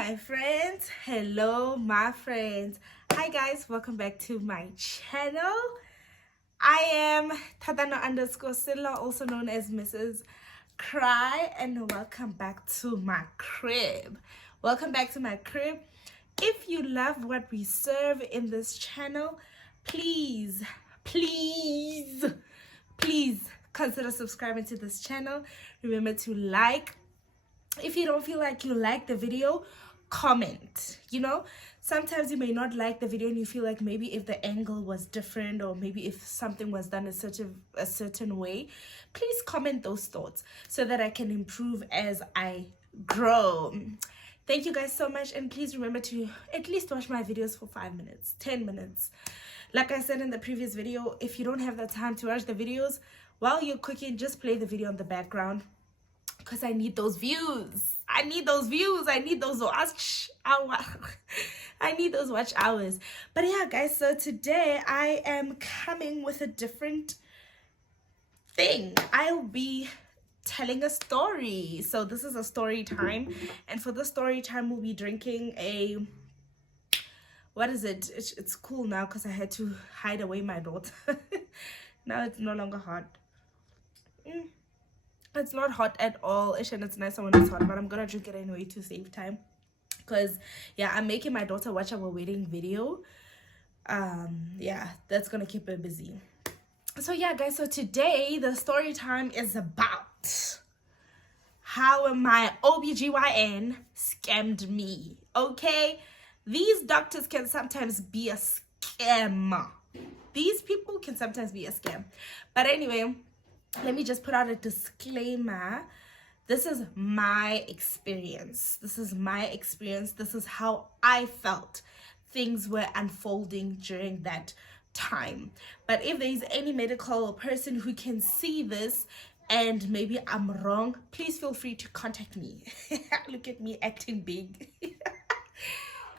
my friends. Hello my friends. Hi guys, welcome back to my channel. I am Tadano_Silla, also known as Mrs. Cry, and welcome back to my crib. Welcome back to my crib. If you love what we serve in this channel, please consider subscribing to this channel. Remember to like. If you don't feel like you like the video, comment. Sometimes you may not like the video and you feel like maybe if the angle was different, or maybe if something was done a certain way, please comment those thoughts so that I can improve as I grow. Thank you guys so much, and please remember to at least watch my videos for 5 minutes, 10 minutes. Like I said in the previous video, if you don't have the time to watch the videos while you're cooking, just play the video in the background, because I need those views. I need those watch hours. I need those watch hours. But yeah, guys, so today I am coming with a different thing. I'll be telling a story. So this is a story time, and for the story time we'll be drinking a, what is it? It's cool now because I had to hide away my daughter. Now it's no longer hot. It's not hot at all, and it's nicer when it's hot, but I'm gonna drink it anyway to save time, because yeah, I'm making my daughter watch our wedding video. Yeah, that's gonna keep her busy. So yeah, guys, so today the story time is about how my OBGYN scammed me. Okay, these doctors can sometimes be a scam. These people can sometimes be a scam. But anyway, let me just put out a disclaimer. This is my experience. This is how I felt things were unfolding during that time. But if there is any medical person who can see this and maybe I'm wrong, please feel free to contact me. Look at me acting big.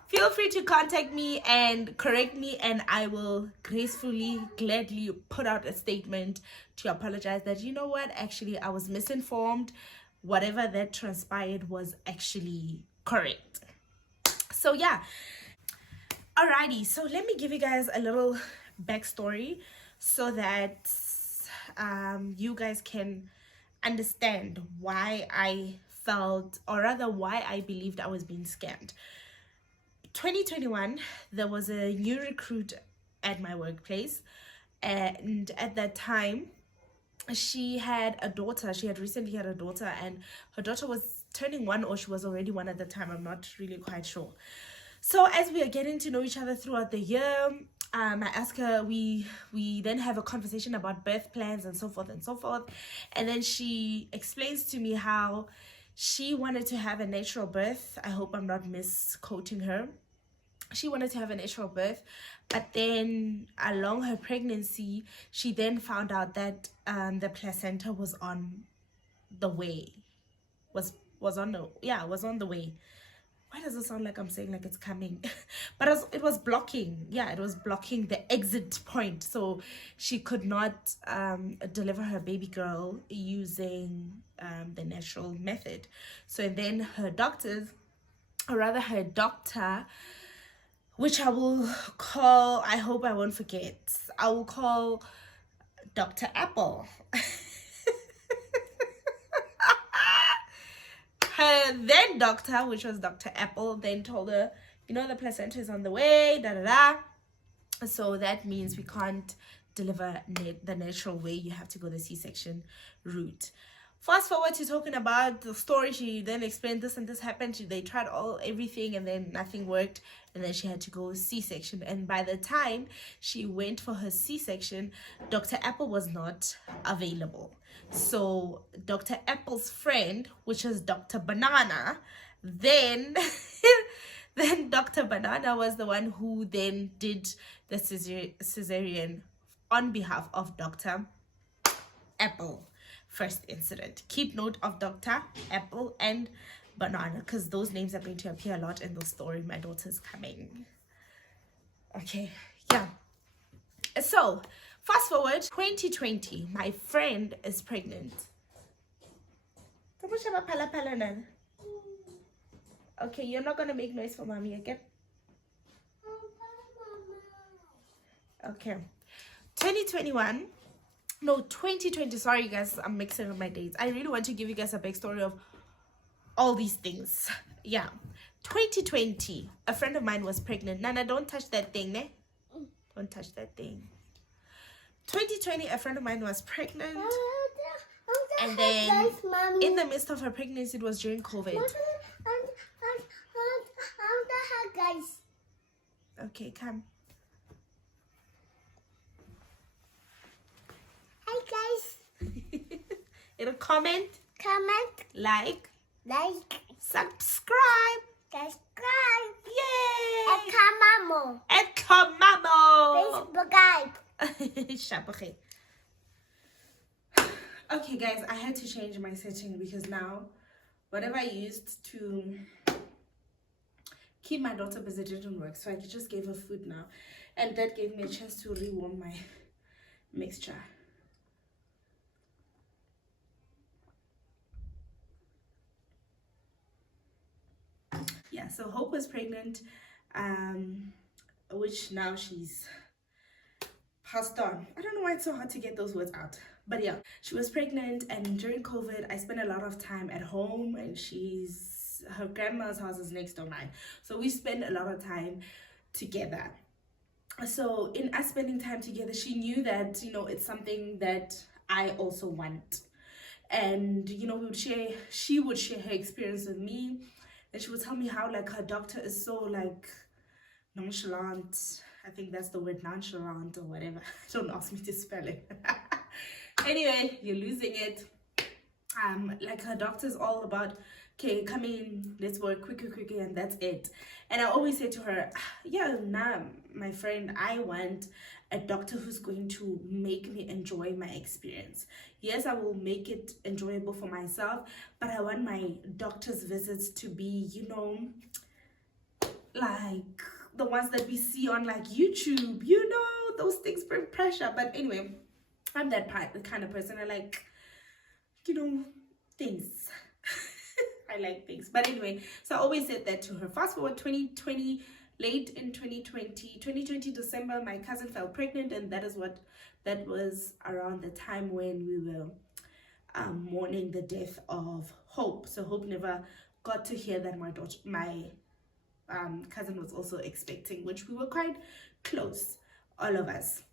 Feel free to contact me and correct me, and I will gracefully, gladly put out a statement to apologize that, you know what, actually I was misinformed. Whatever that transpired was actually correct. So yeah, alrighty, so let me give you guys a little backstory so that you guys can understand why I felt, or rather why I believed I was being scammed. 2021, there was a new recruit at my workplace, and at that time she had a daughter. She had recently had a daughter, and her daughter was turning 1, or she was already 1 at the time. I'm not really quite sure. So as we are getting to know each other throughout the year, I ask her, we then have a conversation about birth plans and so forth and so forth, and then she explains to me how she wanted to have a natural birth. I hope I'm not misquoting her. She wanted to have a natural birth, but then along her pregnancy, she then found out that the placenta was on the way. Was on the way. Why does it sound like I'm saying like it's coming? But it was blocking. Yeah, it was blocking the exit point. So she could not deliver her baby girl using the natural method. So then her doctor, which I will call, I hope I won't forget, I will call Dr. Apple. Her then doctor, which was Dr. Apple, then told her, the placenta is on the way, so that means we can't deliver the natural way. You have to go the C-section route. Fast forward to talking about the story. She then explained this and this happened. They tried everything, and then nothing worked, and then she had to go C-section. And by the time she went for her C-section, Dr. Apple was not available. So Dr. Apple's friend, which is Dr. Banana, then Dr. Banana was the one who then did the cesarean on behalf of Dr. Apple. First incident. Keep note of Dr. Apple and Banana, because those names are going to appear a lot in the story. My daughter's coming. Okay, yeah. So fast forward 2020, my friend is pregnant. Okay, you're not gonna make noise for mommy again. Okay. 2021. No, 2020. Sorry, guys. I'm mixing up my dates. I really want to give you guys a backstory of all these things. Yeah. 2020. A friend of mine was pregnant. Nana, don't touch that thing, ne? Don't touch that thing. 2020, a friend of mine was pregnant. And then, in the midst of her pregnancy, it was during COVID. Okay, come. Hi guys. It'll comment, like, subscribe. Yay! And Kamamo. Shabache. Okay, guys, I had to change my setting because now, whatever I used to keep my daughter busy didn't work, so I just gave her food now, and that gave me a chance to rewarm my mixture. Yeah, so Hope was pregnant, which now she's passed on. I don't know why it's so hard to get those words out, but yeah, she was pregnant, and during COVID I spent a lot of time at home, and her grandma's house is next to mine, so we spend a lot of time together. So in us spending time together, she knew that, you know, it's something that I also want, and you know, she would share her experience with me, and she would tell me how, like, her doctor is so, like, nonchalant. I think that's the word, nonchalant or whatever. Don't ask me to spell it. Anyway, you're losing it. Like, her doctor's all about, okay, come in, let's work quickly, and that's it. And I always say to her, yeah, nah, my friend, I want a doctor who's going to make me enjoy my experience. Yes, I will make it enjoyable for myself, but I want my doctor's visits to be, you know, like the ones that we see on, like, YouTube. You know, those things bring pressure. But anyway, I'm the kind of person I like, you know, things. I like things. But anyway, so I always said that to her. Fast forward 2020, late in 2020 December, my cousin fell pregnant, and that was around the time when we were mourning the death of Hope. So Hope never got to hear that my cousin was also expecting, which we were quite close, all of us.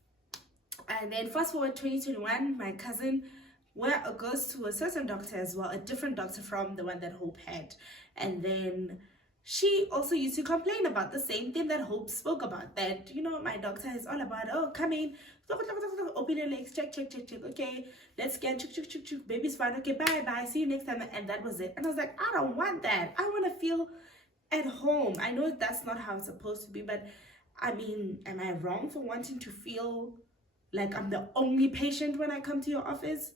And then fast forward 2021, my cousin goes to a certain doctor as well, a different doctor from the one that Hope had. And then she also used to complain about the same thing that Hope spoke about, that, you know, my doctor is all about, oh, come in, open your legs, check, okay, let's get, check, baby's fine, okay, bye, see you next time. And that was it. And I was like, I don't want that. I want to feel at home. I know that's not how it's supposed to be, but I mean, am I wrong for wanting to feel like I'm the only patient when I come to your office?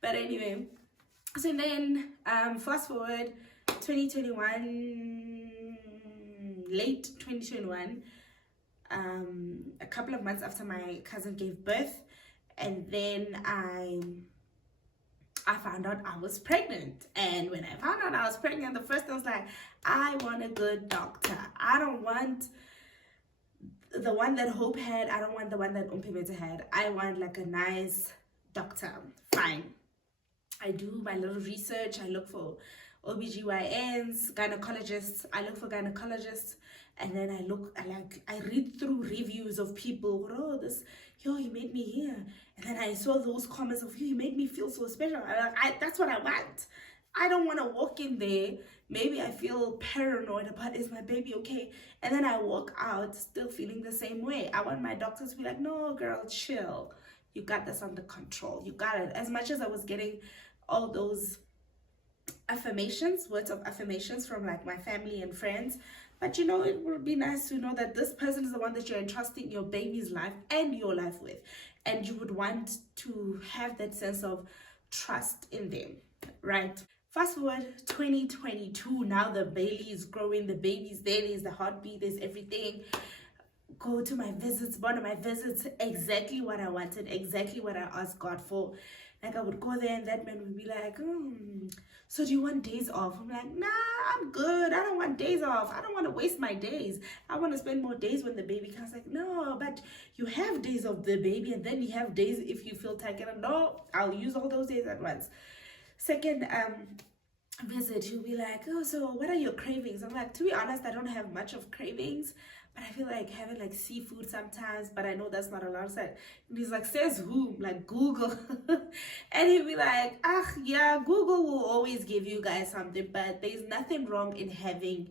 But anyway, so then fast forward 2021, late 2021, a couple of months after my cousin gave birth, and then I found out I was pregnant. And when I found out I was pregnant, the first thing was like, I want a good doctor. I don't want the one that Hope had. I don't want the one that Umpimete had. I want like a nice doctor. Fine. I do my little research. I look for OBGYNs, gynecologists. I look for gynecologists. And then I read through reviews of people. Oh, he made me here. And then I saw those comments of, he made me feel so special. That's what I want. I don't want to walk in there. Maybe I feel paranoid about, is my baby okay? And then I walk out still feeling the same way. I want my doctors to be like, no, girl, chill. You got this under control. You got it. As much as I was getting all those affirmations, words of affirmations from like my family and friends, but you know, it would be nice to know that this person is the one that you're entrusting your baby's life and your life with. And you would want to have that sense of trust in them, right? Fast forward 2022, now the belly is growing, the baby's there, there's the heartbeat, there's everything. Go to my visits, one of my visits, exactly what I wanted, exactly what I asked God for. Like, I would go there and that man would be like, so do you want days off? I'm like, nah, I'm good. I don't want days off. I don't want to waste my days. I want to spend more days when the baby comes. Like, no, but you have days of the baby and then you have days if you feel tired. No, I'll use all those days at once. Second visit, he'll be like, oh, so what are your cravings? I'm like, to be honest, I don't have much of cravings, but I feel like having like seafood sometimes, but I know that's not allowed. And he's like, says who? Like, Google. And he'll be like, yeah, Google will always give you guys something, but there's nothing wrong in having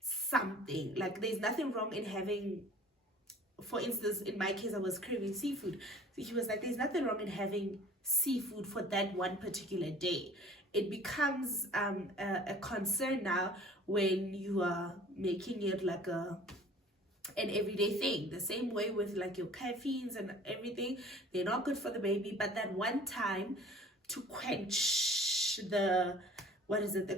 something. Like, there's nothing wrong in having, for instance, in my case, I was craving seafood. So he was like, there's nothing wrong in having seafood for that one particular day. It becomes a concern now when you are making it like an everyday thing. The same way with like your caffeines and everything, they're not good for the baby, but that one time to quench the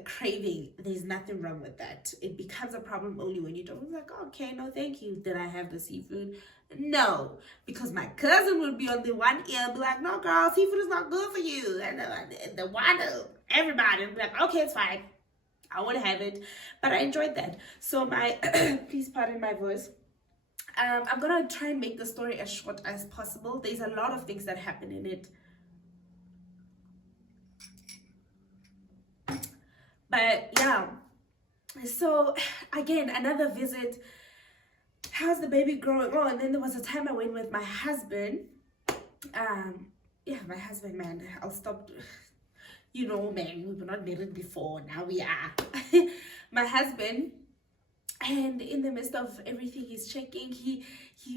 craving, there's nothing wrong with that. It becomes a problem only when you don't. Like, okay, no thank you, did I have the seafood? No, because my cousin would be on the one ear and be like, no girl, seafood is not good for you, and the one, everybody would be like, okay, it's fine, I would have it. But I enjoyed that. So my please pardon my voice. I'm gonna try and make the story as short as possible. There's a lot of things that happen in it, but yeah. So again, another visit. How's the baby growing? Oh, and then there was a time I went with my husband. Yeah, my husband, man, I'll stop. You know, man, we were not married before, now we are. My husband, and in the midst of everything he's checking, he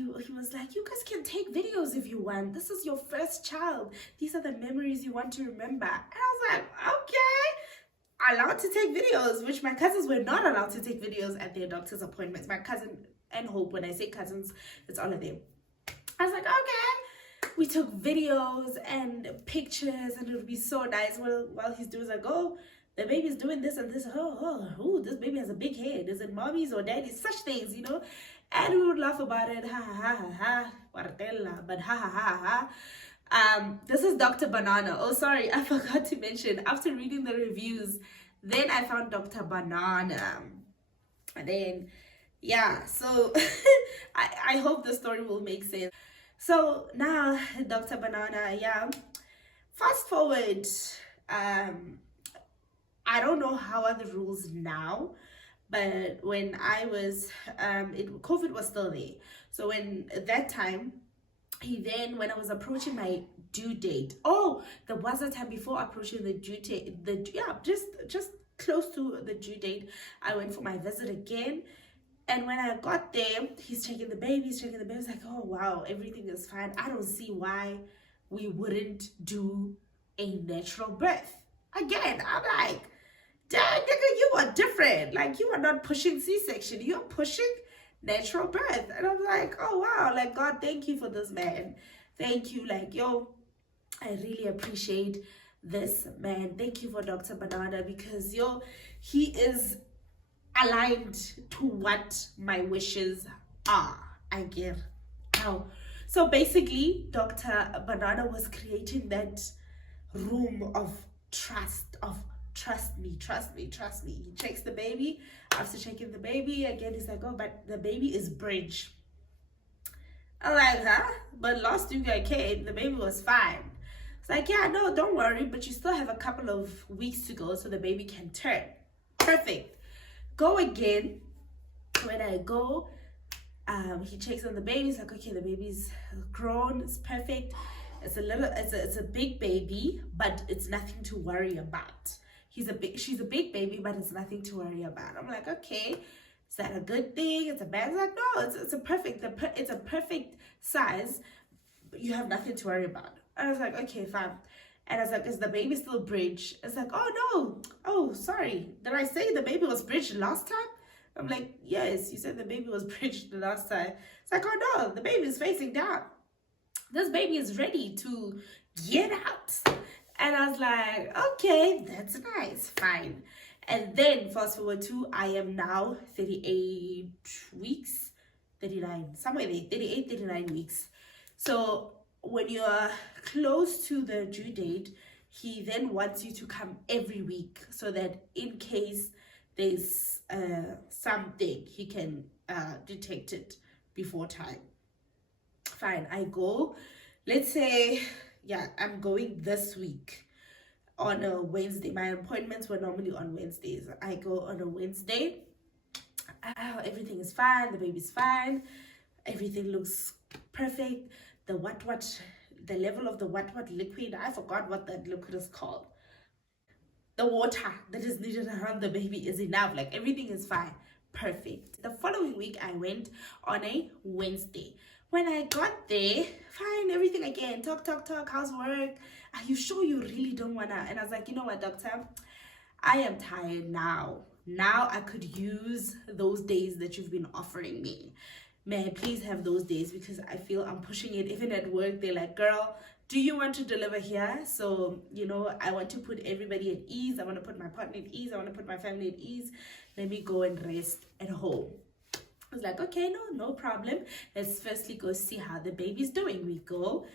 was like, you guys can take videos if you want. This is your first child. These are the memories you want to remember. And I was like, okay, allowed to take videos, which my cousins were not allowed to take videos at their doctor's appointments. My cousin and Hope, when I say cousins, it's all of them. I was like, okay. We took videos and pictures, and it would be so nice while he's doing like, oh, the baby's doing this and this. Oh, this baby has a big head. Is it mommy's or daddy's? Such things, you know. And we would laugh about it. Ha ha ha ha. Guartella, but ha ha ha ha. This is Dr. Banana. Oh, sorry, I forgot to mention. After reading the reviews, then I found Dr. Banana. And then, yeah, so I hope the story will make sense. So now, Dr. Banana, yeah. Fast forward, I don't know how are the rules now, but when I was, COVID was still there. So when at that time, when I was approaching my due date, there was a time before approaching the due date, just close to the due date, I went for my visit again. And when I got there, he's checking the baby, I was like, oh wow, everything is fine. I don't see why we wouldn't do a natural birth. Again, I'm like, dang, nigga, you are different. Like, you are not pushing C-section, you're pushing natural birth. And I'm like, oh wow, like, God, thank you for this man. Thank you, like, yo, I really appreciate this man. Thank you for Dr. Banana, because yo, he is aligned to what my wishes are. I get how. So basically, Dr. Banana was creating that room of trust, of trust me. He checks the baby. After checking the baby, again, he's like, oh, but the baby is bridge. I'm like, huh? But last week I came, the baby was fine. It's like, yeah, no, don't worry, but you still have a couple of weeks to go so the baby can turn. Perfect. Go again. When I go, he checks on the baby. He's like, okay, the baby's grown, it's perfect. It's a big baby, but it's nothing to worry about. She's a big baby, but it's nothing to worry about. I'm like, okay, is that a good thing? It's a bad? It's like, no, it's a perfect size. You have nothing to worry about. And I was like, okay, fine. And I was like, is the baby still bridge? It's like, oh no, oh sorry, did I say the baby was bridged last time? I'm like, yes, you said the baby was bridged the last time. It's like, oh no, the baby is facing down. This baby is ready to get out. And I was like, okay, that's nice, fine. And then fast forward to, I am now 38 weeks, 39, somewhere there, 38, 39 weeks. So when you're close to the due date, he then wants you to come every week so that in case there's something, he can detect it before time. Fine, I go. Let's say, yeah, I'm going this week on a Wednesday. My appointments were normally on Wednesdays. I go on a Wednesday. Everything is fine. The baby's fine. Everything looks perfect. The the level of the what liquid, I forgot what that liquid is called. The water that is needed around the baby is enough. Like everything is fine. Perfect. The following week, I went on a Wednesday. When I got there, fine, everything again. Talk, how's work? Are you sure you really don't wanna? And I was like, you know what, doctor? I am tired now. Now I could use those days that you've been offering me. May I please have those days, because I feel I'm pushing it. Even at work, they're like, girl, do you want to deliver here? So, you know, I want to put everybody at ease. I want to put my partner at ease. I want to put my family at ease. Let me go and rest at home. I was like, okay, no problem. Let's firstly go see how the baby's doing. We go,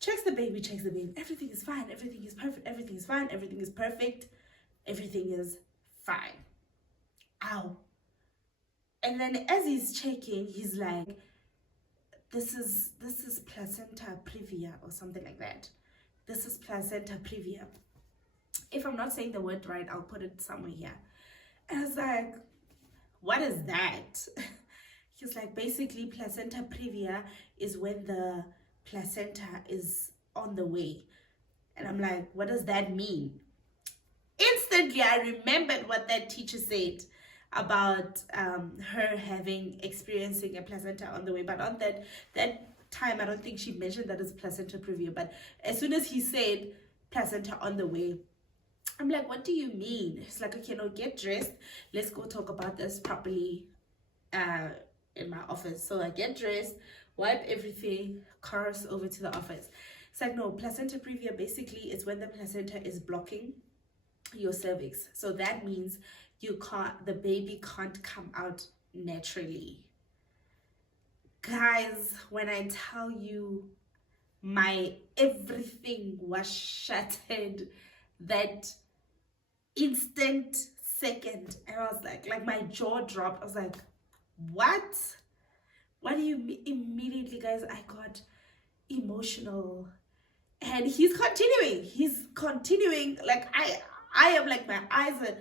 checks the baby. Everything is fine. Everything is perfect. Everything is fine. Everything is perfect. Everything is fine. Ow. And then as he's checking, he's like, this is placenta previa or something like that. This is placenta previa. If I'm not saying the word right, I'll put it somewhere here. And I was like, what is that? He's like, basically placenta previa is when the placenta is on the way. And I'm like, what does that mean? Instantly, I remembered what that teacher said about her experiencing a placenta on the way. But on that time, I don't think she mentioned that it's placenta previa. But as soon as he said placenta on the way, I'm like, what do you mean? He's like, okay, no, get dressed. Let's go talk about this properly in my office. So I get dressed, wipe everything, cross over to the office. It's like, no, placenta previa basically is when the placenta is blocking your cervix. So that means the baby can't come out naturally. Guys, when I tell you, my everything was shattered that instant second. And I was like my jaw dropped. I was like, what do you mean? Immediately, guys, I got emotional. And he's continuing like I am like, my eyes are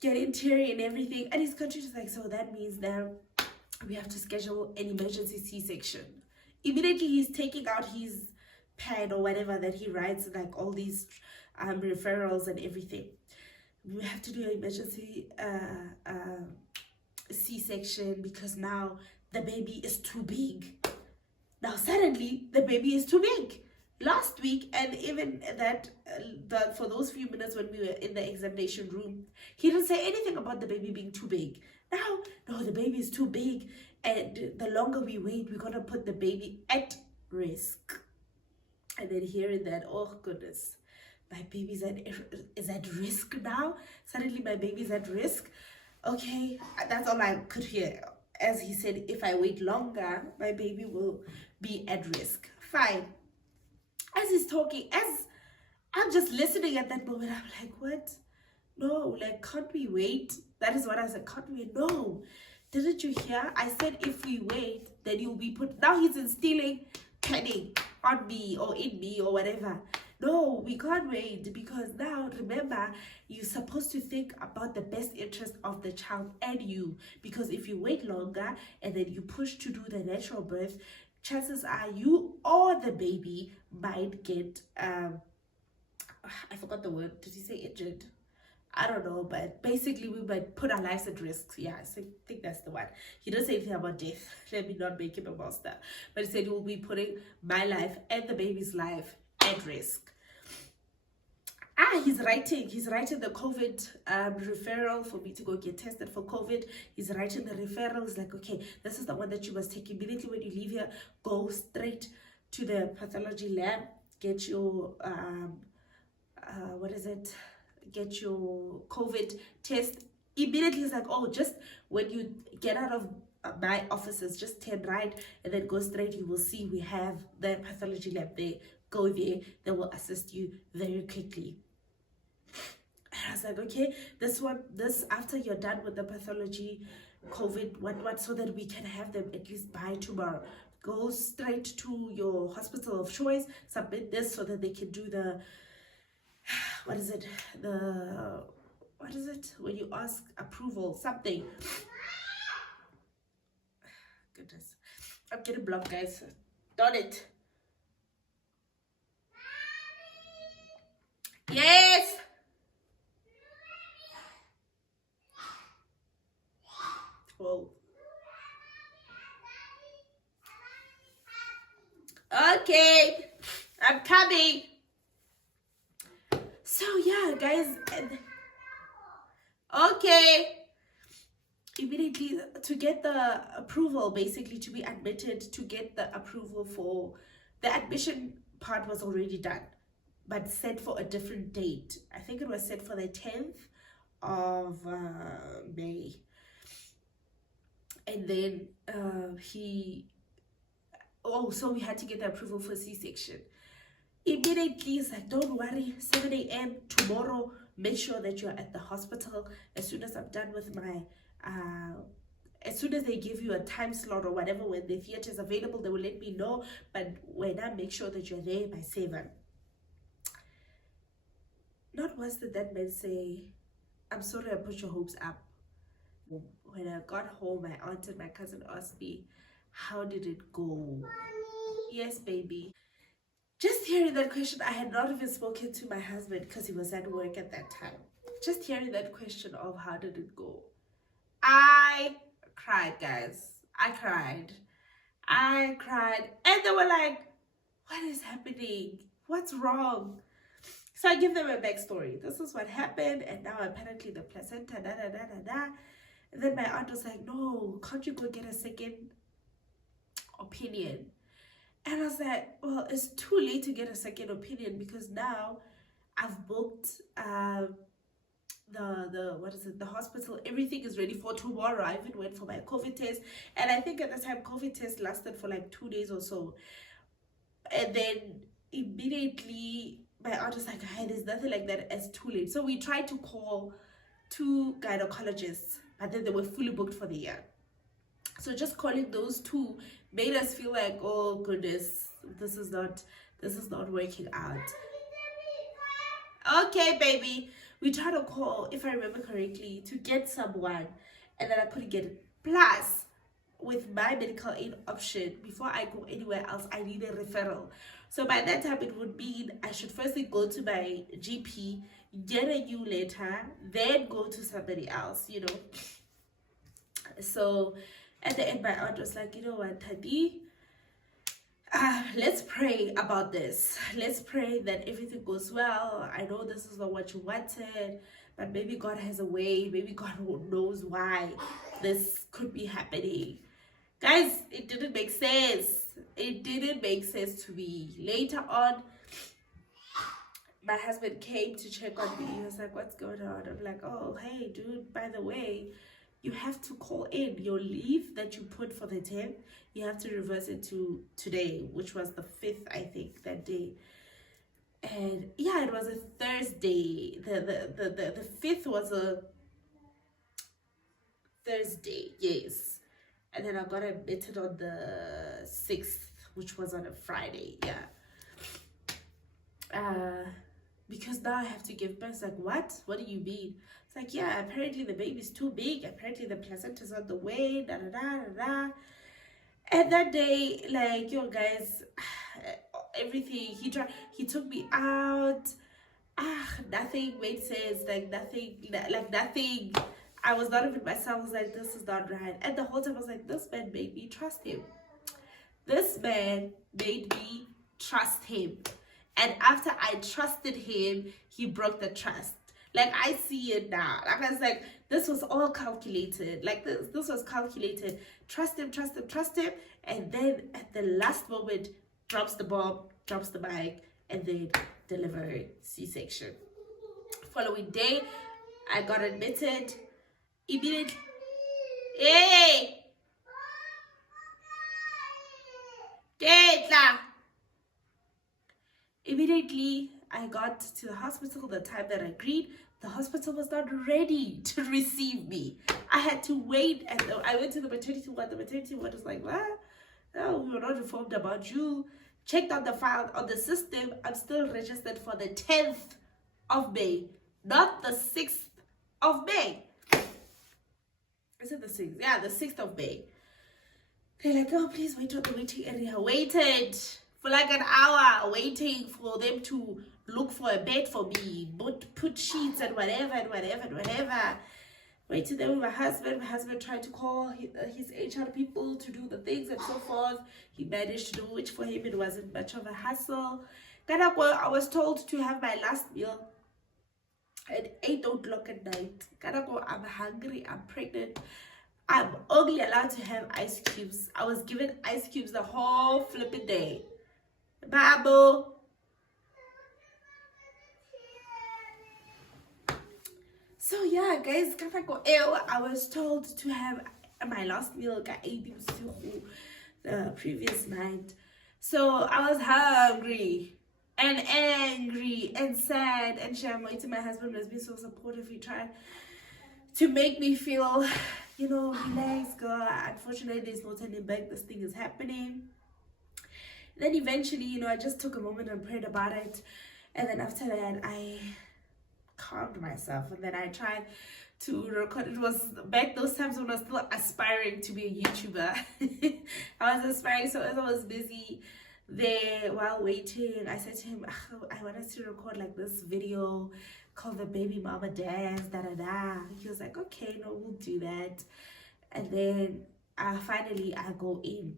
getting teary and everything, and he's continuing like, so that means that we have to schedule an emergency C-section. Immediately he's taking out his pad or whatever that he writes like all these referrals and everything. We have to do an emergency C-section because now the baby is too big. Now suddenly the baby is too big. Last week, and even that for those few minutes when we were in the examination room, he didn't say anything about the baby being too big. Now, no, the baby is too big, and the longer we wait, we're gonna put the baby at risk. And then hearing that, oh goodness, my baby's is at risk now. Suddenly my baby's at risk. Okay, that's all I could hear. As he said, if I wait longer, my baby will be at risk. Fine. As he's talking, as I'm just listening at that moment, I'm like, what? No, like, can't we wait? That is what I said, can't we? No. Didn't you hear? I said, if we wait, then you'll be put. Now he's instilling panic on me or in me or whatever. No, we can't wait, because now, remember, you're supposed to think about the best interest of the child and you. Because if you wait longer and then you push to do the natural birth, chances are you or the baby might get, I forgot the word. Did he say injured? I don't know, but basically we might put our lives at risk. Yeah, I think that's the one. He didn't say anything about death. Let me not make him a monster. But he said he will be putting my life and the baby's life at risk. He's writing the COVID referral for me to go get tested for COVID. He's writing the referral. He's like, okay, this is the one that you must take immediately when you leave here. Go straight to the pathology lab, get your get your COVID test. Immediately he's like, oh, just when you get out of my offices, just turn right and then go straight. You will see we have the pathology lab there. Go there, they will assist you very quickly. And I was like, okay, this after you're done with the pathology, COVID, what, so that we can have them at least by tomorrow. Go straight to your hospital of choice, submit this so that they can do the, what is it, when you ask approval, something. Goodness, I'm getting blocked, guys. Darn it. Yes. Whoa. Okay, I'm coming. So yeah, guys. Okay. Immediately to get the approval, basically to be admitted, to get the approval for the admission part was already done, but set for a different date. I think it was set for the 10th of May. And then so we had to get the approval for C-section. Immediately he's like, don't worry, 7 a.m. tomorrow, make sure that you're at the hospital. As soon as I'm done with my as soon as they give you a time slot or whatever, when the theater is available, they will let me know. But when I make sure that you're there by 7. Not once did that man say, I'm sorry I put your hopes up. When I got home, my aunt and my cousin asked me, how did it go? Mommy. Yes, baby. Just hearing that question, I had not even spoken to my husband because he was at work at that time. Just hearing that question of how did it go? I cried, guys. I cried. And they were like, what is happening? What's wrong? So I give them a backstory. This is what happened, and now apparently the placenta, And then my aunt was like, no, can't you go get a second opinion? And I was like, well, it's too late to get a second opinion because now I've booked the hospital. Everything is ready for tomorrow. I even went for my COVID test, and I think at the time COVID test lasted for like 2 days or so. And then immediately my aunt was like, hey, there's nothing like that as too late. So we tried to call 2 gynecologists, but then they were fully booked for the year. So just calling those 2 made us feel like, oh goodness, this is not working out. Okay, baby. We tried to call, if I remember correctly, to get someone, and then I couldn't get it. Plus, with my medical aid option, before I go anywhere else, I need a referral. So by that time, it would mean I should firstly go to my GP, get a new letter, then go to somebody else, you know. So at the end, my aunt was like, you know what, Tadi, let's pray about this. Let's pray that everything goes well. I know this is not what you wanted, but maybe God has a way. Maybe God knows why this could be happening. Guys, it didn't make sense. It didn't make sense to me. Later on, my husband came to check on me. He was like, what's going on? I'm like, oh, hey, dude, by the way, you have to call in your leave that you put for the 10th. You have to reverse it to today, which was the 5th, I think, that day. And yeah, it was a Thursday. The 5th was a Thursday, yes. And then I got admitted on the 6th, which was on a Friday, yeah. Because now I have to give birth. It's like, what? What do you mean? It's like, yeah, apparently the baby's too big. Apparently the placenta's on the way, And that day, like, yo, guys, everything, he took me out. Nothing made sense. Nothing. I was not even myself. I was like, this is not right. And the whole time I was like, this man made me trust him. This man made me trust him. And after I trusted him, he broke the trust. Like, I see it now. Like, I was like, this was all calculated. Like, this was calculated. Trust him. And then at the last moment, drops the bomb, drops the mic, and then delivered C-section. Following day, I got admitted. Immediately. Hey! Immediately, I got to the hospital the time that I agreed. The hospital was not ready to receive me. I had to wait, and I went to the maternity ward. The maternity ward was like, what? No, we were not informed about you. Checked on the file on the system. I'm still registered for the 10th of May, not the 6th of May. Is it the 6th? Yeah, the 6th of May. They're like, oh, please wait on the waiting area. Waited for like an hour, waiting for them to look for a bed for me, put sheets and whatever and whatever and whatever. Waited there with my husband. My husband tried to call his HR people to do the things and so forth. He managed to do, which for him it wasn't much of a hassle. Then I was told to have my last meal at 8 o'clock at night. I'm hungry, I'm pregnant. I'm only allowed to have ice cubes. I was given ice cubes the whole flipping day. Babo. So yeah, guys, I was told to have my last meal the previous night. So I was hungry and angry and sad, and my husband was being so supportive. He tried to make me feel, relax, girl. Unfortunately, there's no turning back. This thing is happening. Then eventually, I just took a moment and prayed about it. And then after that, I calmed myself. And then I tried to record. It was back those times when I was still aspiring to be a YouTuber. I was aspiring. So as I was busy there while waiting, I said to him, I want us to record like this video called the baby mama dance, da-da-da. He was like, okay, no, we'll do that. And then finally I go in.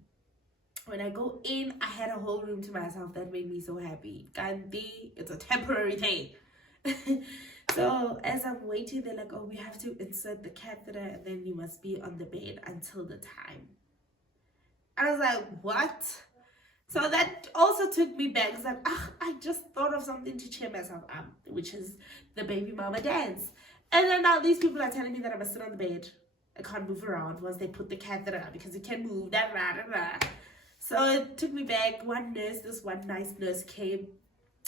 When I go in, I had a whole room to myself. That made me so happy. Gandhi, it's a temporary thing. So as I'm waiting, they're like, oh, we have to insert the catheter and then you must be on the bed until the time. I was like, what? So that also took me back. It's like, I just thought of something to cheer myself up, which is the baby mama dance. And then now these people are telling me that I must sit on the bed. I can't move around once they put the catheter on because you can't move. Da, da, da, da. So it took me back. This one nice nurse came.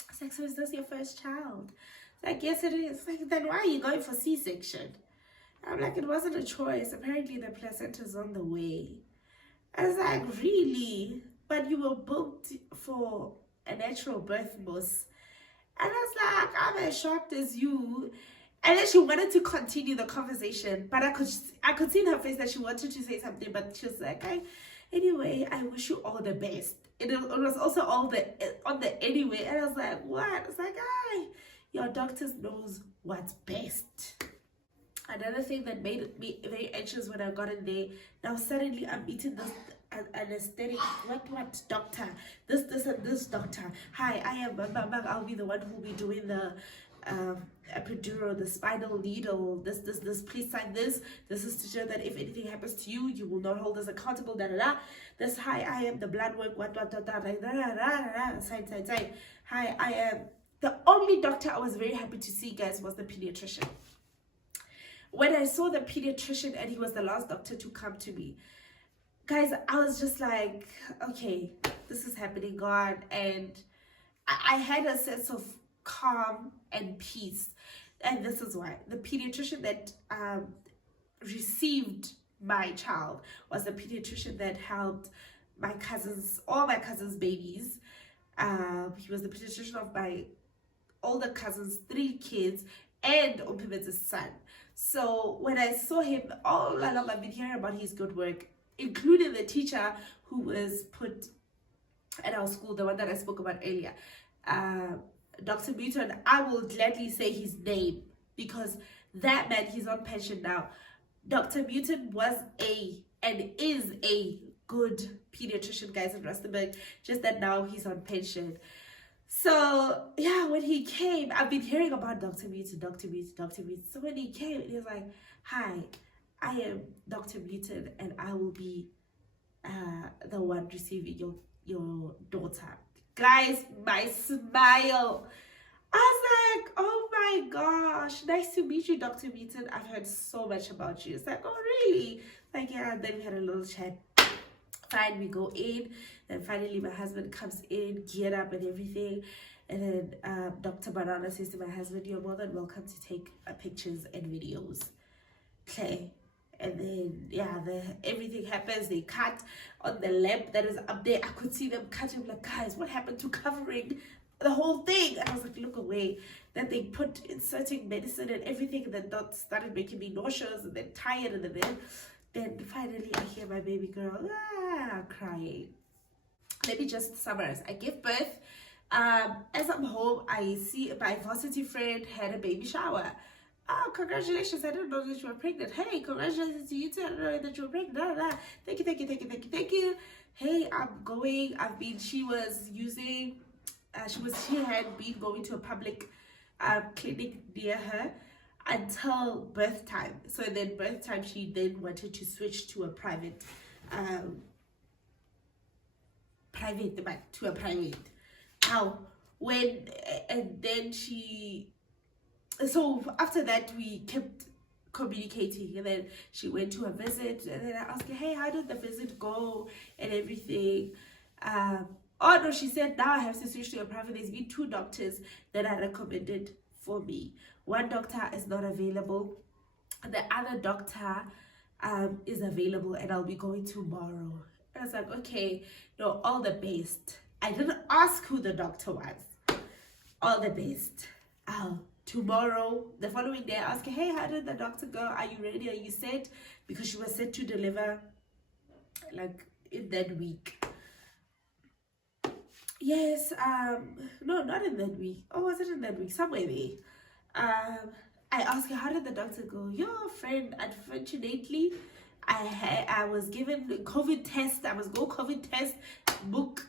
I was like, so is this your first child? It's like, yes, it is. It's like, then why are you going for C-section? I'm like, it wasn't a choice. Apparently the placenta's on the way. I was like, really? But you were booked for a natural birth, boss. And I was like, I'm as shocked as you. And then she wanted to continue the conversation, but I could see in her face that she wanted to say something, but she was like, anyway, I wish you all the best. It was also on the anyway, and I was like, what? It's like, your doctors knows what's best. Another thing that made me very anxious when I got in there, now suddenly I'm eating this anesthetic, what doctor, this and this doctor. Hi, I am I'll be the one who will be doing the epidural, the spinal needle, this, please sign this. This is to show that if anything happens to you, you will not hold us accountable, This, hi, I am the blood work, sign. Hi, I am. The only doctor I was very happy to see, guys, was the pediatrician. When I saw the pediatrician and he was the last doctor to come to me, guys, I was just like, okay, this is happening, God. And I had a sense of calm and peace. And this is why. The pediatrician that received my child was the pediatrician that helped my cousins, all my cousins' babies. He was the pediatrician of my older cousins' 3 kids and Opimet's son. So when I saw him, all along I've been hearing about his good work, including the teacher who was put at our school, the one that I spoke about earlier, Dr. Newton. I will gladly say his name because that man, he's on pension now. Dr. Newton was and is a good pediatrician, guys, in Rustenburg, just that now he's on pension. So yeah, when he came, I've been hearing about Dr. Newton. So when he came, he was like, hi, I am Dr. Newton and I will be the one receiving your daughter. Guys, my smile. I was like, oh my gosh, nice to meet you, Dr. Newton. I've heard so much about you. It's like, oh really? Like, yeah, and then we had a little chat. Fine, we go in, and finally my husband comes in, geared up and everything. And then Dr. Banana says to my husband, you're more than welcome to take pictures and videos. Okay. And then yeah, everything happens. They cut on the lamp that is up there. I could see them cutting. I'm like, guys, what happened to covering the whole thing? And I was like, look away. Then they put inserting medicine and everything, and then that started making me nauseous and then tired, and then finally I hear my baby girl crying. Let me just summarize. I give birth. As I'm home, I see my varsity friend had a baby shower. Oh, congratulations, I didn't know that you were pregnant. Hey, congratulations to you too, I didn't know that you were pregnant. Blah, blah. Thank you. Hey, she had been going to a public clinic near her until birth time. So then birth time, she then wanted to switch to a private. So after that we kept communicating, and then she went to a visit, and then I asked her, hey, how did the visit go and everything? Oh no, she said, now I have to switch to a private. There's been 2 doctors that are recommended for me. One doctor is not available, the other doctor is available, and I'll be going tomorrow. And I was like, okay, no, all the best. I didn't ask who the doctor was. All the best. Tomorrow, the following day, I asked her, hey, how did the doctor go? Are you ready? Are you set? Because she was set to deliver like in that week. Yes, no, not in that week. Oh, was it in that week? Somewhere there. I asked her, how did the doctor go? Your friend, unfortunately, I was given COVID test. I must go COVID test, book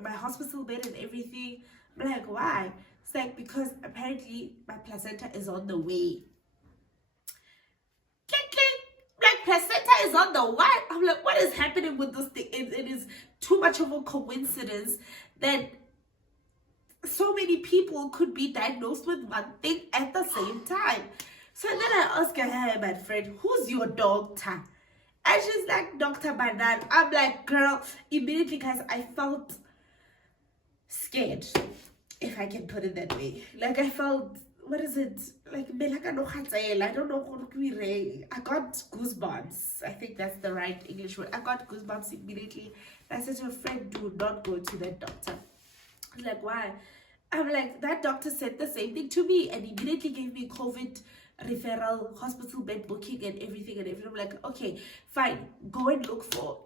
my hospital bed and everything. I'm like, why? It's like, because apparently my placenta is on the way. Like, placenta is on the what? I'm like, what is happening with this thing? It is too much of a coincidence that so many people could be diagnosed with one thing at the same time. So then I asked her, hey, my friend, who's your doctor? And she's like, Dr. Banan. I'm like, girl, immediately, guys, I felt scared, if I can put it that way. Like, I felt, what is it? Like, I don't know. I got goosebumps. I think that's the right English word. I got goosebumps immediately. I said to a friend, do not go to that doctor. I was like, why? I'm like, that doctor said the same thing to me and immediately gave me COVID referral, hospital bed booking and everything. I'm like, okay, fine. Go and look for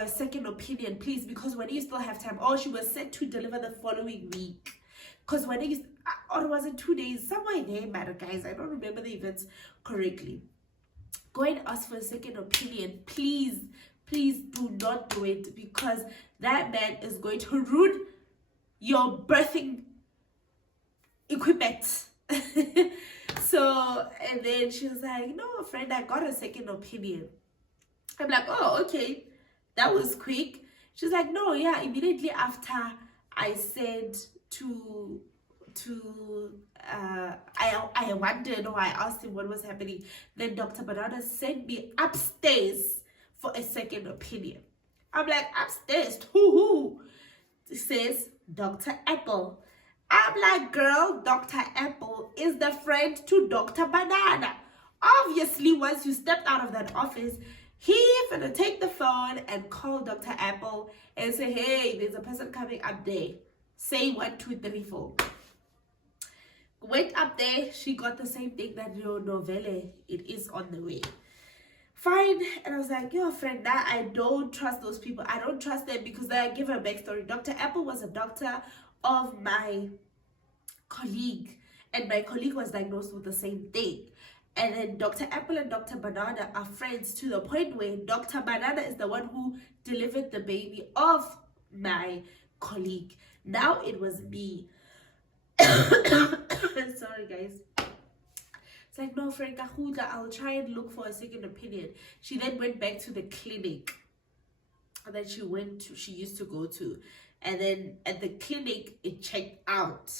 a second opinion, please, because when you still have time. Oh, she was set to deliver the following week. Because when you, or was it 2 days? Somewhere there, matter, guys. I don't remember the events correctly. Go and ask for a second opinion, please. Please do not do it, because that man is going to ruin your birthing equipment. So, and then she was like, no, friend, I got a second opinion. I'm like, oh, okay, that was quick. She's like, no, yeah, immediately after I said I wondered, or I asked him what was happening, then Dr. Banana sent me upstairs for a second opinion. I'm like, upstairs? Who? It says Dr. Apple. I'm like, girl, Dr. Apple is the friend to Dr. Banana. Obviously, once you stepped out of that office, he's gonna take the phone and call Dr. Apple and say, hey, there's a person coming up there. Say 1, 2, 3, 4. Went up there, she got the same thing that your novelle, it is on the way. Fine. And I was like, yo, friend, now I don't trust those people. I don't trust them, because I give her a backstory. Dr. Apple was a doctor of my colleague, and my colleague was diagnosed with the same thing. And then Dr. Apple and Dr. Banana are friends to the point where Dr. Banana is the one who delivered the baby of my colleague. Now it was me. Sorry, guys. It's like, no, friend, I'll try and look for a second opinion. She then went back to the clinic that she used to go to. And then at the clinic, it checked out.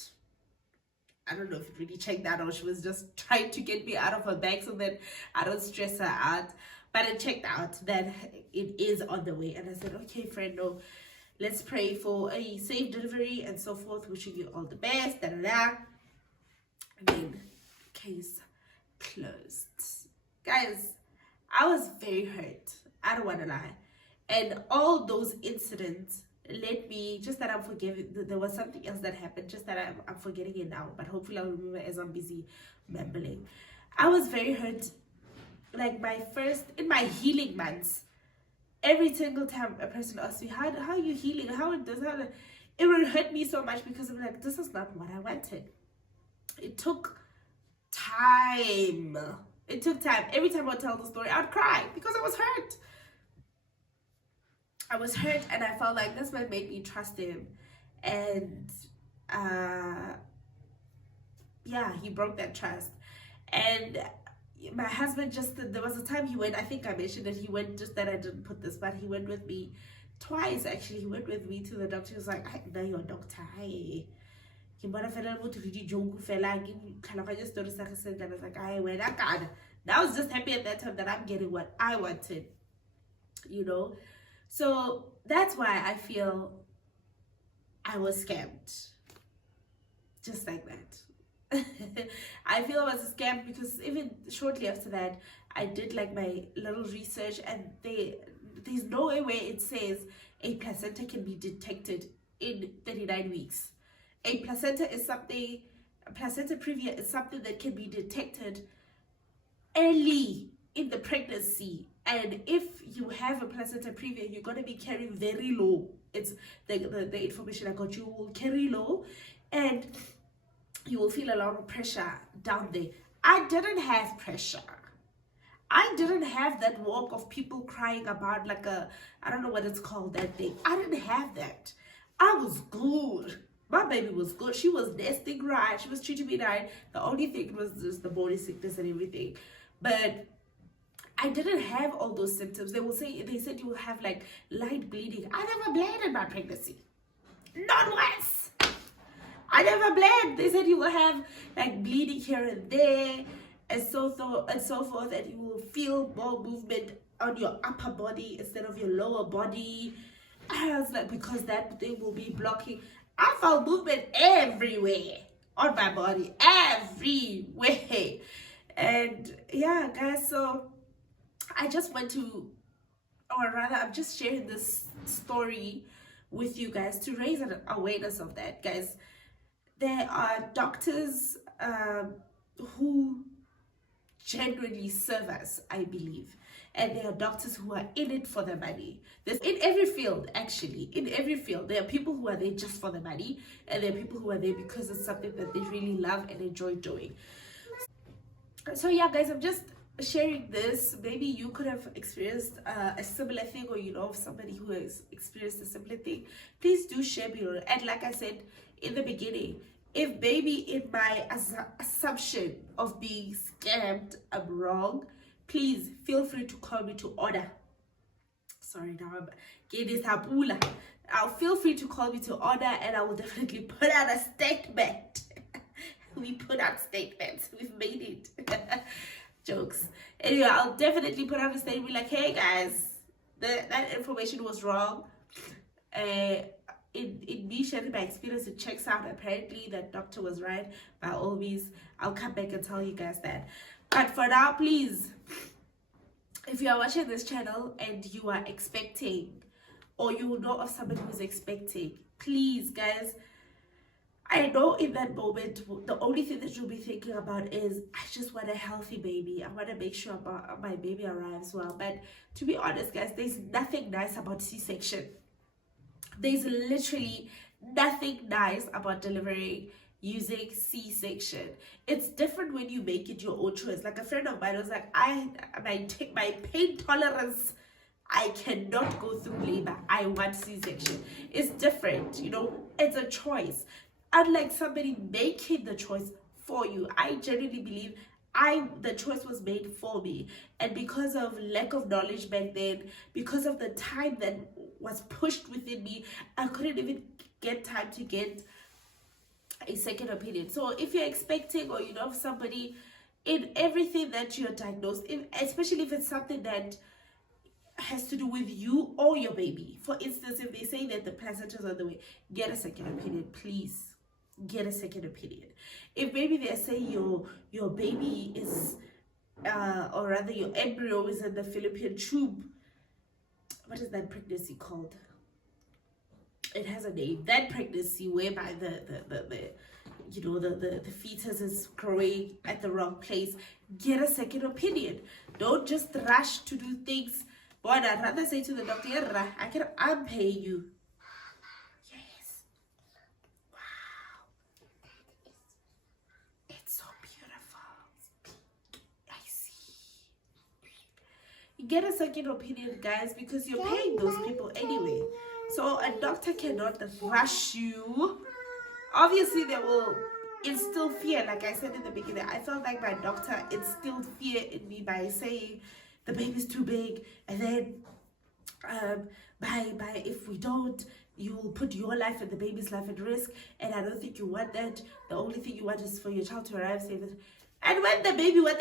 I don't know if it really checked out, or she was just trying to get me out of her bag so that I don't stress her out. But it checked out that it is on the way. And I said, okay, friend, no. let's pray for a safe delivery and so forth. Wishing you all the best. Da da da. And then case closed. Guys, I was very hurt. I don't want to lie. And all those incidents led me, just that I'm forgiving, there was something else that happened, just that I'm forgetting it now, but hopefully I'll remember as I'm busy mumbling. I was very hurt. Like in my healing months, every single time a person asks me, how are you healing? It will hurt me so much because I'm like, this is not what I wanted. It took time. It took time. Every time I tell the story, I'd cry because I was hurt. I was hurt, and I felt like that's what made me trust him. And yeah, he broke that trust. And my husband there was a time he went, I think I mentioned that he went, just that I didn't put this, but he went with me twice actually. He went with me to the doctor. He was like, I know you're a doctor. Hey. I was like, I went, I was just happy at that time that I'm getting what I wanted, you know. So that's why I feel I was scammed. Just like that. I feel I was scammed because even shortly after that, I did like my little research, and there's no way where it says a placenta can be detected in 39 weeks. A placenta previa is something that can be detected early in the pregnancy. And if you have a placenta previa, you're going to be carrying very low. It's the information I got. You will carry low, and you will feel a lot of pressure down there. I didn't have pressure. I didn't have that walk of people crying about like I don't know what it's called, that thing. I didn't have that. I was good. My baby was good. She was nesting right. She was treating me right. The only thing was just the body sickness and everything. But I didn't have all those symptoms. They said you will have like light bleeding. I never bled in my pregnancy. Not once. I never bled. They said you will have like bleeding here and there and so forth, and you will feel more movement on your upper body instead of your lower body. I was like, because that thing will be blocking. I felt movement everywhere on my body, everywhere. And yeah, guys, so I just want to, or rather, I'm just sharing this story with you guys to raise an awareness of that, guys. There are doctors who genuinely serve us, I believe. And there are doctors who are in it for the money. There's in every field, actually. In every field, there are people who are there just for the money, and there are people who are there because it's something that they really love and enjoy doing. So yeah, guys, I'm just sharing this. Maybe you could have experienced a similar thing, or you know of somebody who has experienced a similar thing. Please do share me. And like I said in the beginning, if maybe in my assumption of being scammed I'm wrong, please feel free to call me to order. Sorry, now I'm getting this hapula. I'll feel free to call me to order, and I will definitely put out a statement. We put out statements. We've made it. Jokes. Anyway, I'll definitely put out a statement like, hey guys, that information was wrong. In me sharing my experience, it checks out. Apparently that doctor was right. By all means, I'll come back and tell you guys that. But for now, please, if you are watching this channel and you are expecting, or you know of somebody who's expecting, please guys, I know in that moment the only thing that you'll be thinking about is, I just want a healthy baby. I want to make sure my baby arrives well. But to be honest, guys, there's nothing nice about C-section. There's literally nothing nice about delivering using C-section. It's different when you make it your own choice. Like a friend of mine was like, my pain tolerance, I cannot go through labor. I want C-section. It's different, you know. It's a choice. Unlike somebody making the choice for you, I genuinely believe the choice was made for me. And because of lack of knowledge back then, because of the time that was pushed within me, I couldn't even get time to get a second opinion. So if you're expecting, or you know somebody, in everything that you're diagnosed, especially if it's something that has to do with you or your baby. For instance, if they say that the placenta is on the way, get a second opinion, please. Get a second opinion. If maybe they say your baby is, or rather your embryo is in the fallopian tube, what is that pregnancy called? It has a name. That pregnancy whereby the fetus is growing at the wrong place. Get a second opinion. Don't just rush to do things. But I'd rather say to the doctor, I'm paying you. Yes. Wow. It's so beautiful. I see. Get a second opinion, guys, because you're paying those people anyway. So a doctor cannot rush you. Obviously, they will instill fear. Like I said in the beginning, I felt like my doctor instilled fear in me by saying the baby's too big, and then by if we don't, you will put your life and the baby's life at risk, and I don't think you want that. The only thing you want is for your child to arrive safe. And when the baby was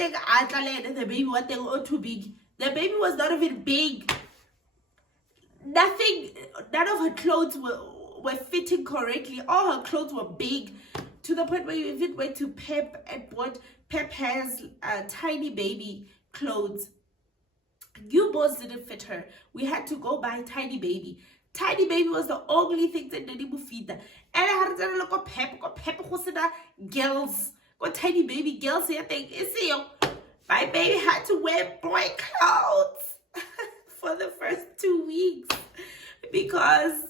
too big, the baby was not even big. None of her clothes were fitting correctly. All her clothes were big, to the point where you even went to Pep and bought. Pep has tiny baby clothes. Newborns didn't fit her. We had to go buy tiny baby. Tiny baby was the only thing that didn't feed her. And I had to look at Pep girls. Got tiny baby girls here. My baby had to wear boy clothes for the first 2 weeks because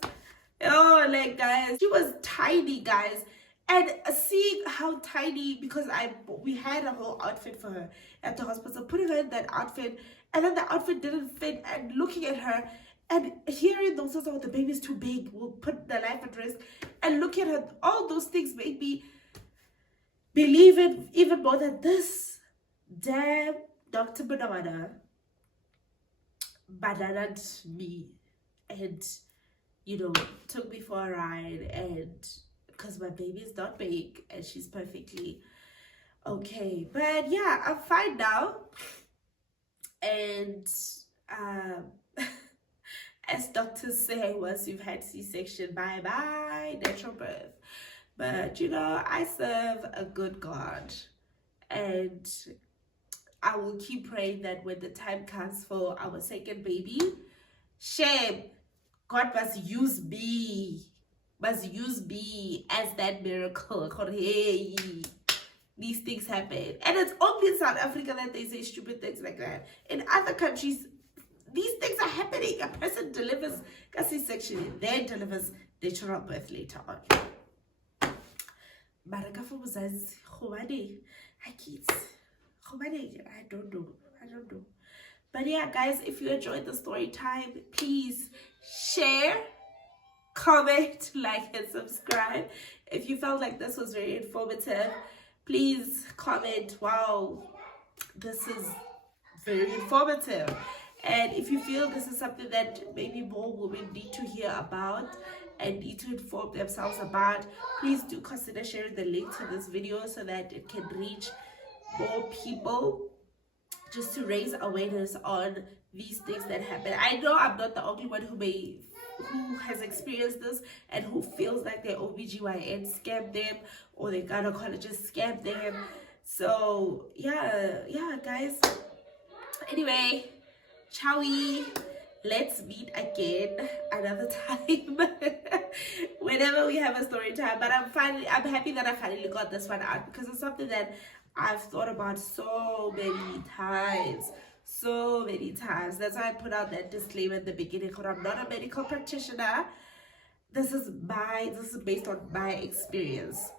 guys, she was tiny, guys. And seeing how tiny, because we had a whole outfit for her at the hospital, putting her in that outfit, and then the outfit didn't fit, and looking at her and hearing those things, the baby's too big, will put the life at risk, and looking at her, all those things made me believe it even more that this damn Dr. Banana bananaed me and took me for a ride, and because my baby is not big and she's perfectly okay. But yeah, I'm fine now, and as doctors say, once you've had C-section, bye natural birth. But I serve a good God, and I will keep praying that when the time comes for our second baby, God must use me as that miracle. Hey, these things happen, and it's only in South Africa that they say stupid things like that. In other countries, these things are happening. A person delivers a C-section and then delivers natural birth later on. I don't know. But yeah, guys, if you enjoyed the story time, please share, comment, like, and subscribe. If you felt like this was very informative, please comment, wow, this is very informative. And if you feel this is something that maybe more women need to hear about and need to inform themselves about, please do consider sharing the link to this video so that it can reach more people, just to raise awareness on these things that happen. I know I'm not the only one who has experienced this and who feels like their OBGYN scammed them or their gynecologist scammed them. So yeah guys, anyway, chowie, let's meet again another time whenever we have a story time. But I'm happy that I finally got this one out, because it's something that I've thought about so many times. That's why I put out that disclaimer at the beginning, because I'm not a medical practitioner. This is based on my experience,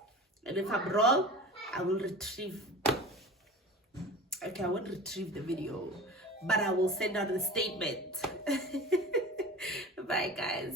and if I'm wrong, I won't retrieve the video, but I will send out a statement. Bye guys.